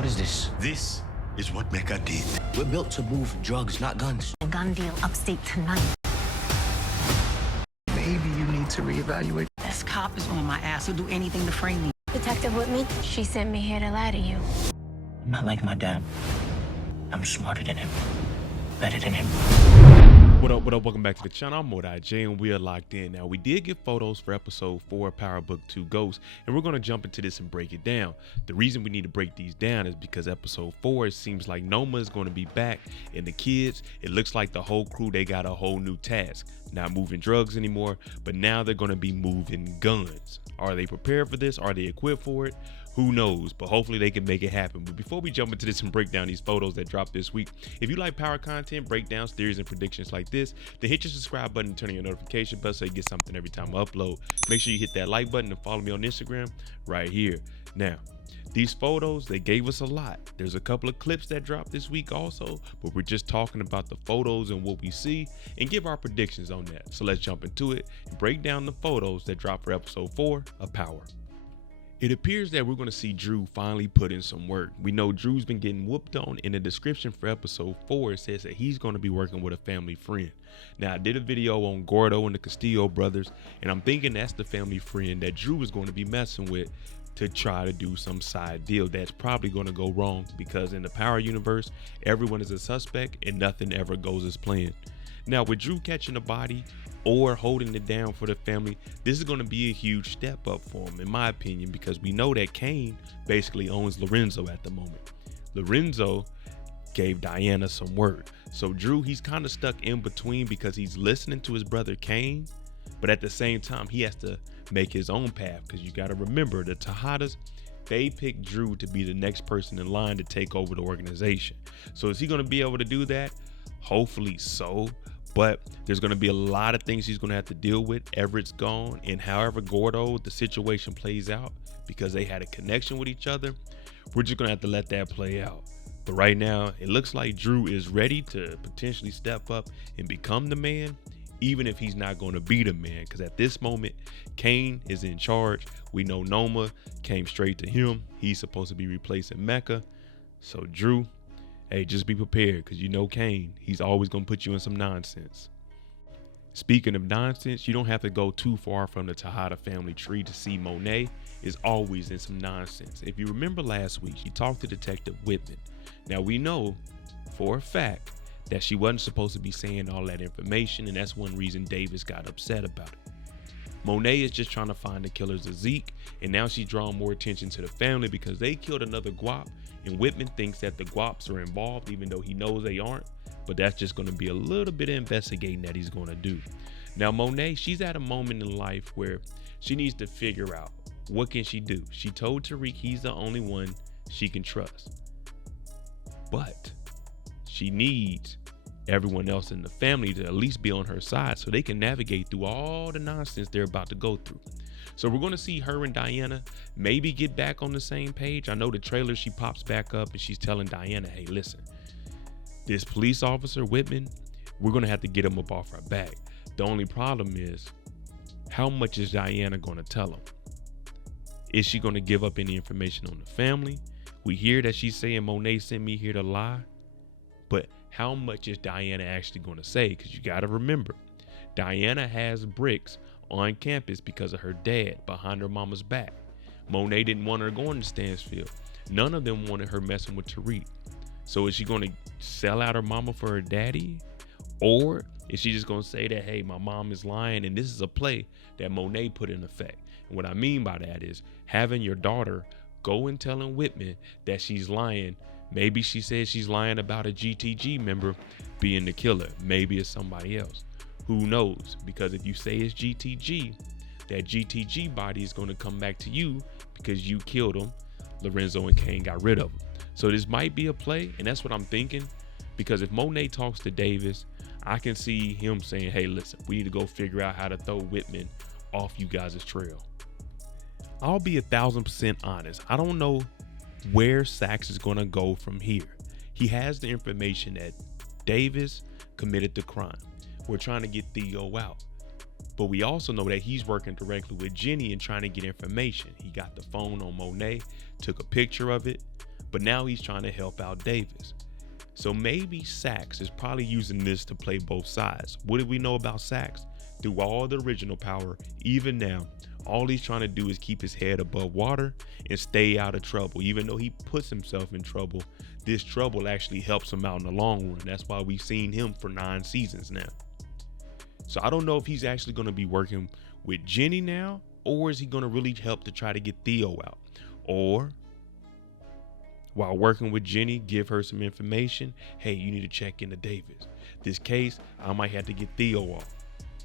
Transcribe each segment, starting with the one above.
What is this? This is what Mecca did. We're built to move drugs, not guns. A gun deal upstate tonight. Maybe you need to reevaluate. This cop is on my ass. He'll do anything to frame me. Detective with me, she sent me here to lie to you. I'm not like my dad. I'm smarter than him. Better than him. What up, welcome back to the channel. I'm Monet, and we are locked in. Now, we did get photos for episode 4 of Power Book 2 Ghost, and we're going to jump into this and break it down. The reason we need to break these down is because episode 4, it seems like Noma is going to be back, and the kids, it looks like the whole crew, they got a whole new task. Not moving drugs anymore, but now they're going to be moving guns. Are they prepared for this? Are they equipped for it? Who knows, but hopefully they can make it happen. But before we jump into this and break down these photos that dropped this week, if you like power content, breakdowns, theories, and predictions like this, then hit your subscribe button and turn on your notification bell so you get something every time I upload. Make sure you hit that like button and follow me on Instagram right here. Now, these photos, they gave us a lot. There's a couple of clips that dropped this week also, but we're just talking about the photos and what we see and give our predictions on that. So let's jump into it and break down the photos that dropped for episode 4 of Power. It appears that we're going to see Drew finally put in some work. We know Drew's been getting whooped on. In the description for episode 4, it says that he's going to be working with a family friend. Now, I did a video on Gordo and the Castillo brothers, and I'm thinking that's the family friend that Drew is going to be messing with to try to do some side deal that's probably going to go wrong, because in the Power universe, everyone is a suspect and nothing ever goes as planned. Now, with Drew catching a body or holding it down for the family, this is going to be a huge step up for him, in my opinion, because we know that Kane basically owns Lorenzo at the moment. Lorenzo gave Diana some word. So Drew, he's kind of stuck in between because he's listening to his brother Kane, but at the same time, he has to make his own path, because you got to remember the Tejadas, they picked Drew to be the next person in line to take over the organization. So is he going to be able to do that? Hopefully so. But there's going to be a lot of things he's going to have to deal with. Everett's gone, and however Gordo, the situation plays out, because they had a connection with each other, we're just going to have to let that play out. But right now, it looks like Drew is ready to potentially step up and become the man, even if he's not going to be the man, because at this moment, Kane is in charge. We know Noma came straight to him. He's supposed to be replacing Mecca. So Drew, hey, just be prepared, because you know Kane, he's always going to put you in some nonsense. Speaking of nonsense, you don't have to go too far from the Tejada family tree to see Monet is always in some nonsense. If you remember last week, she talked to Detective Whitman. Now, we know for a fact that she wasn't supposed to be saying all that information, and that's one reason Davis got upset about it. Monet is just trying to find the killers of Zeke, and now she's drawing more attention to the family because they killed another guap, and Whitman thinks that the guaps are involved, even though he knows they aren't. But that's just going to be a little bit of investigating that he's going to do. Now, Monet, she's at a moment in life where she needs to figure out what can she do. She told Tariq he's the only one she can trust, but she needs everyone else in the family to at least be on her side so they can navigate through all the nonsense they're about to go through. So we're going to see her and Diana maybe get back on the same page. I know the trailer, she pops back up and she's telling Diana, hey, listen, this police officer, Whitman, we're going to have to get him up off our back. The only problem is, how much is Diana going to tell him? Is she going to give up any information on the family? We hear that she's saying Monet sent me here to lie, but how much is Diana actually going to say? Because you got to remember, Diana has bricks on campus because of her dad behind her mama's back. Monet didn't want her going to Stansfield. None of them wanted her messing with Tariq. So is she going to sell out her mama for her daddy? Or is she just going to say that, hey, my mom is lying and this is a play that Monet put in effect? And what I mean by that is having your daughter go and telling Whitman that she's lying. Maybe she says she's lying about a GTG member being the killer. Maybe it's somebody else. Who knows? Because if you say it's GTG, that GTG body is going to come back to you because you killed him. Lorenzo and Kane got rid of him. So this might be a play, and that's what I'm thinking. Because if Monet talks to Davis, I can see him saying, hey, listen, we need to go figure out how to throw Whitman off you guys' trail. I'll be 1,000% honest. I don't know where Sachs is going to go from here. He has the information that Davis committed the crime. We're trying to get Theo out. But we also know that he's working directly with Gianni and trying to get information. He got the phone on Monet, took a picture of it. but now he's trying to help out Davis. So maybe Saxe is probably using this to play both sides. What do we know about Saxe? Through all the original power, even now, all he's trying to do is keep his head above water and stay out of trouble. Even though he puts himself in trouble, this trouble actually helps him out in the long run. That's why we've seen him for 9 seasons now. So I don't know if he's actually going to be working with Jenny now, or is he going to really help to try to get Theo out? Or while working with Jenny, give her some information. Hey, you need to check into Davis. This case, I might have to get Theo off.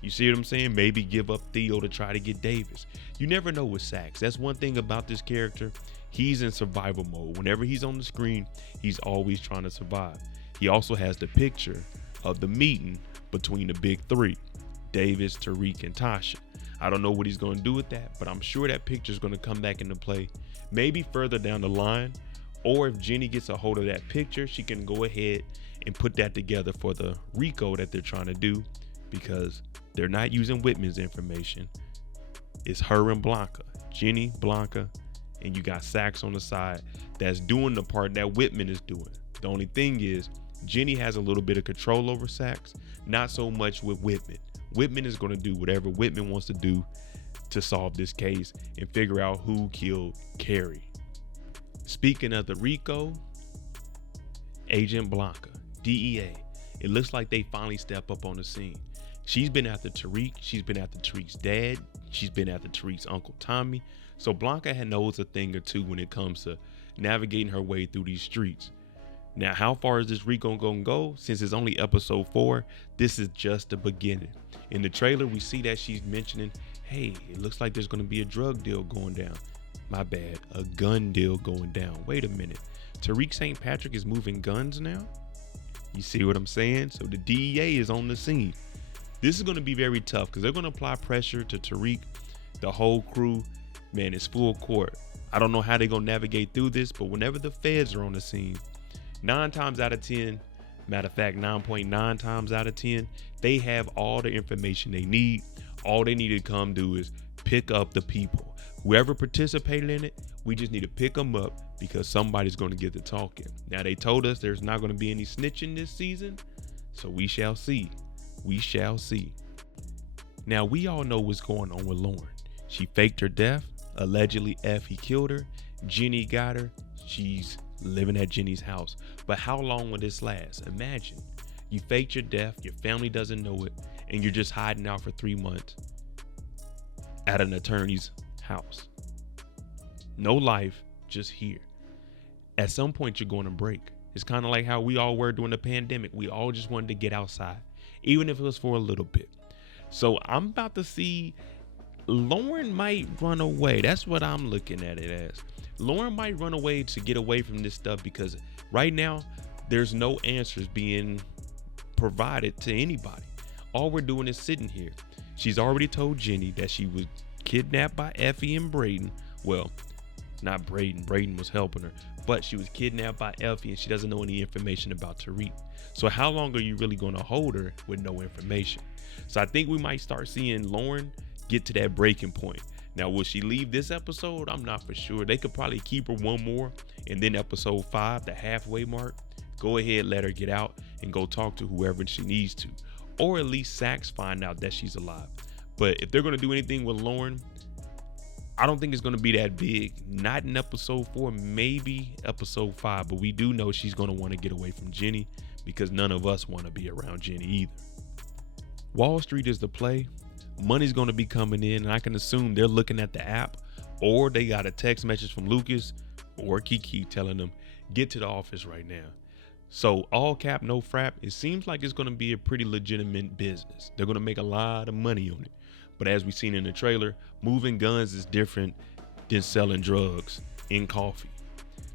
You see what I'm saying? Maybe give up Theo to try to get Davis. You never know with Saxe. That's one thing about this character. He's in survival mode. Whenever he's on the screen, he's always trying to survive. He also has the picture of the meeting between the big 3, Davis, Tariq, and Tasha. I don't know what he's going to do with that, but I'm sure that picture is going to come back into play maybe further down the line. Or if Jenny gets a hold of that picture, she can go ahead and put that together for the RICO that they're trying to do, because they're not using Whitman's information. It's her and Blanca, Jenny, Blanca, and you got Saxe on the side that's doing the part that Whitman is doing. The only thing is Jenny has a little bit of control over Saxe, not so much with Whitman. Whitman is going to do whatever Whitman wants to do to solve this case and figure out who killed Carrie. Speaking of the RICO, Agent Blanca, DEA, it looks like they finally step up on the scene. She's been after Tariq. She's been after Tariq's dad. She's been after Tariq's Uncle Tommy. So Blanca knows a thing or two when it comes to navigating her way through these streets. Now, how far is this RICO gonna go? Since it's only episode 4, this is just the beginning. In the trailer, we see that she's mentioning, hey, it looks like there's gonna be a drug deal going down. My bad, a gun deal going down. Wait a minute. Tariq St. Patrick is moving guns now? You see what I'm saying? So the DEA is on the scene. This is going to be very tough because they're going to apply pressure to Tariq. The whole crew, man, it's full court. I don't know how they're going to navigate through this, but whenever the feds are on the scene, 9 times out of 10, matter of fact, 9.9 times out of 10, they have all the information they need. All they need to come do is pick up the people. Whoever participated in it, we just need to pick them up because somebody's going to get to talking. Now, they told us there's not going to be any snitching this season, so we shall see. We shall see. Now, we all know what's going on with Lauren. She faked her death. Allegedly, Effie killed her. Jenny got her. She's living at Jenny's house. But how long will this last? Imagine you faked your death, your family doesn't know it, and you're just hiding out for 3 months at an attorney's house. No life, just here. At some point, you're going to break. It's kind of like how we all were during the pandemic. We all just wanted to get outside, even if it was for a little bit. So I'm about to see Lauren might run away. That's what I'm looking at it as. Lauren might run away to get away from this stuff because right now there's no answers being provided to anybody. All we're doing is sitting here. She's already told Jenny that she was kidnapped by Effie and Brayden. Well, not Brayden. Brayden was helping her, but she was kidnapped by Effie and she doesn't know any information about Tariq. So how long are you really going to hold her with no information? So I think we might start seeing Lauren get to that breaking point. Now, will she leave this episode? I'm not for sure. They could probably keep her one more, and then episode 5, the halfway mark, go ahead, let her get out and go talk to whoever she needs to, or at least Saxe find out that she's alive. But if they're going to do anything with Lauren, I don't think it's going to be that big. Not in episode 4, maybe episode 5, but we do know she's going to want to get away from Jenny because none of us want to be around Jenny either. Wall Street is the play. Money's going to be coming in, and I can assume they're looking at the app, or they got a text message from Lucas or Kiki telling them, get to the office right now. So all cap, no frap, it seems like it's going to be a pretty legitimate business. They're going to make a lot of money on it. But as we've seen in the trailer, moving guns is different than selling drugs in coffee.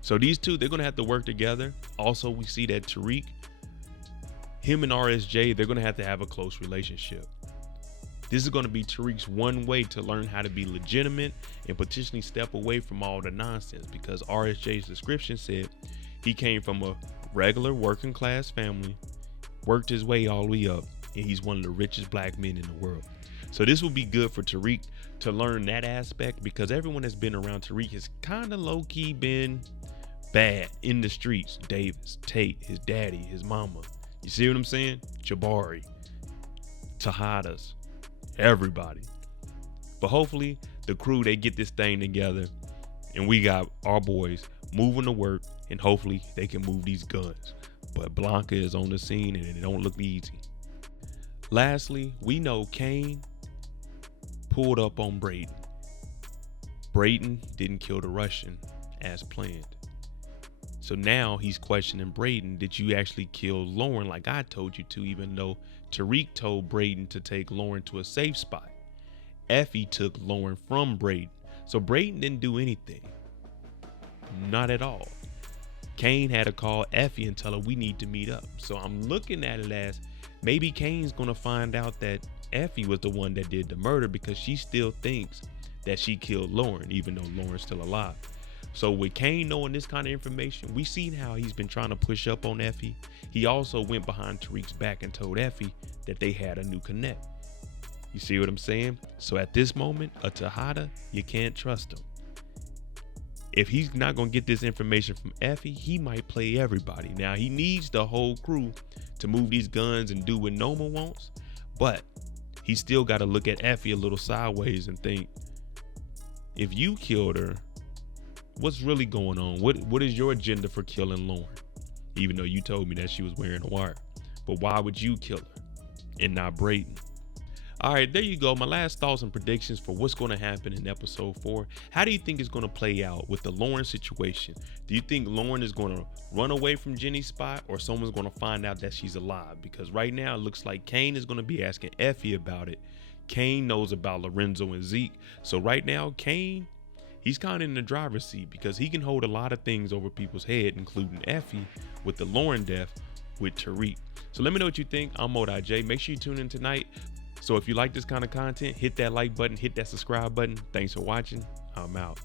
So these two, they're going to have to work together. Also, we see that Tariq, him and RSJ, they're going to have a close relationship. This is going to be Tariq's one way to learn how to be legitimate and potentially step away from all the nonsense, because RSJ's description said he came from a regular working class family, worked his way all the way up, and he's one of the richest black men in the world. So this will be good for Tariq to learn that aspect, because everyone that's been around Tariq has kind of low-key been bad in the streets. Davis, Tate, his daddy, his mama. You see what I'm saying? Jabari, Tejadas, everybody. But hopefully the crew, they get this thing together and we got our boys moving to work, and hopefully they can move these guns. But Blanca is on the scene and it don't look easy. Lastly, we know Kane pulled up on Brayden. Brayden didn't kill the Russian as planned. So now he's questioning Brayden, did you actually kill Lauren like I told you to, even though Tariq told Brayden to take Lauren to a safe spot. Effie took Lauren from Brayden. So Brayden didn't do anything. Not at all. Kane had to call Effie and tell her we need to meet up. So I'm looking at it as maybe Kane's gonna find out that Effie was the one that did the murder because she still thinks that she killed Lauren, even though Lauren's still alive. So with Kane knowing this kind of information, we seen how he's been trying to push up on Effie. He also went behind Tariq's back and told Effie that they had a new connect. You see what I'm saying? So at this moment, a Tejada, you can't trust him. If he's not gonna get this information from Effie, he might play everybody. Now he needs the whole crew to move these guns and do what Noma wants, but he still got to look at Effie a little sideways and think, if you killed her, what's really going on? What is your agenda for killing Lauren? Even though you told me that she was wearing a wire, but why would you kill her and not Brayden? All right, there you go. My last thoughts and predictions for what's going to happen in episode 4. How do you think it's going to play out with the Lauren situation? Do you think Lauren is going to run away from Jenny's spot, or someone's going to find out that she's alive? Because right now it looks like Kane is going to be asking Effie about it. Kane knows about Lorenzo and Zeke. So right now, Kane, he's kind of in the driver's seat because he can hold a lot of things over people's head, including Effie with the Lauren death with Tariq. So let me know what you think. I'm J. Make sure you tune in tonight. So if you like this kind of content, hit that like button, hit that subscribe button. Thanks for watching. I'm out.